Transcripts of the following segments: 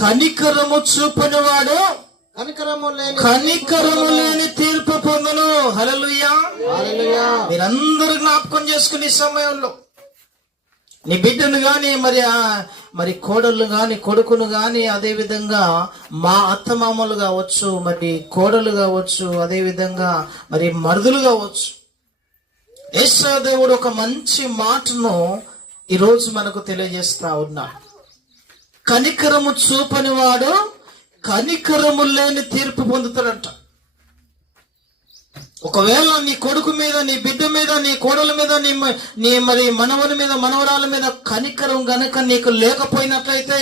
కనికరము చూపనివాడు కనికరము లేని తీర్పు పొందును. హల్లెలూయా. మీరందరూ జ్ఞాపకం చేసుకునే సమయంలో నీ బిడ్డను గాని మరి కోడళ్ళు గాని కొడుకును గాని, అదే విధంగా మా అత్తమామలు కావచ్చు, మరి కోడలు కావచ్చు, అదే విధంగా మరి మరుదులు కావచ్చు. యేసు దేవుడు ఒక మంచి మాటను ఈరోజు మనకు తెలియజేస్తా ఉన్నాడు. కనికరము చూపని వాడు కనికరము లేని తీర్పు పొందుతాడంట. ఒకవేళ నీ కొడుకు మీద, నీ బిడ్డ మీద, నీ కోడల మీద, నీ మరి మనవని మీద, మనవరాల మీద కనికరం గనక నీకు లేకపోయినట్లయితే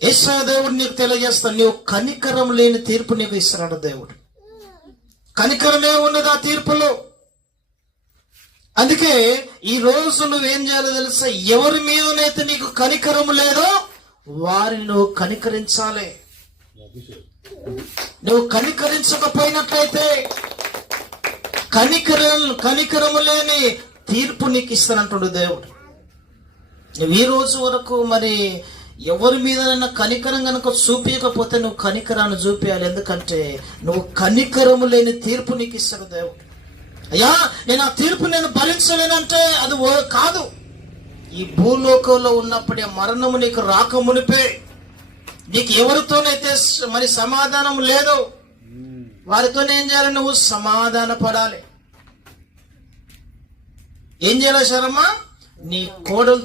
యేసు దేవుడు నీకు తెలియజేస్తాడు, నీవు కనికరం లేని తీర్పు నీకు ఇస్తున్నాడు దేవుడు. కనికరమే ఉన్నది ఆ తీర్పులో. అందుకే ఈ రోజు నువ్వేం చేయాలో తెలుసా? ఎవరి మీదనైతే నీకు కనికరము లేదో వారిని నువ్వు కనికరించాలి. నువ్వు కనికరించకపోయినట్లయితే కనికరము లేని తీర్పు నీకు ఇస్తానంటుడు దేవుడు. నువ్వు ఈ రోజు వరకు మరి ఎవరి మీదనైనా కనికరం కనుక చూపించకపోతే నువ్వు కనికరాన్ని చూపించాలి. ఎందుకంటే నువ్వు కనికరము లేని తీర్పు నీకు ఇస్తాడు దేవుడు. అయ్యా, నేను ఆ తీర్పు నేను భరించలేనంటే అది కాదు. ఈ భూలోకంలో ఉన్నప్పుడే మరణము నీకు రాకమునిపే నీకు ఎవరితోనైతే మరి సమాధానం లేదో వారితోనే ఏం చేయాలి? నువ్వు సమాధాన పడాలి. ఏం చేయాలి శరమ్మ? నీ కోడలతో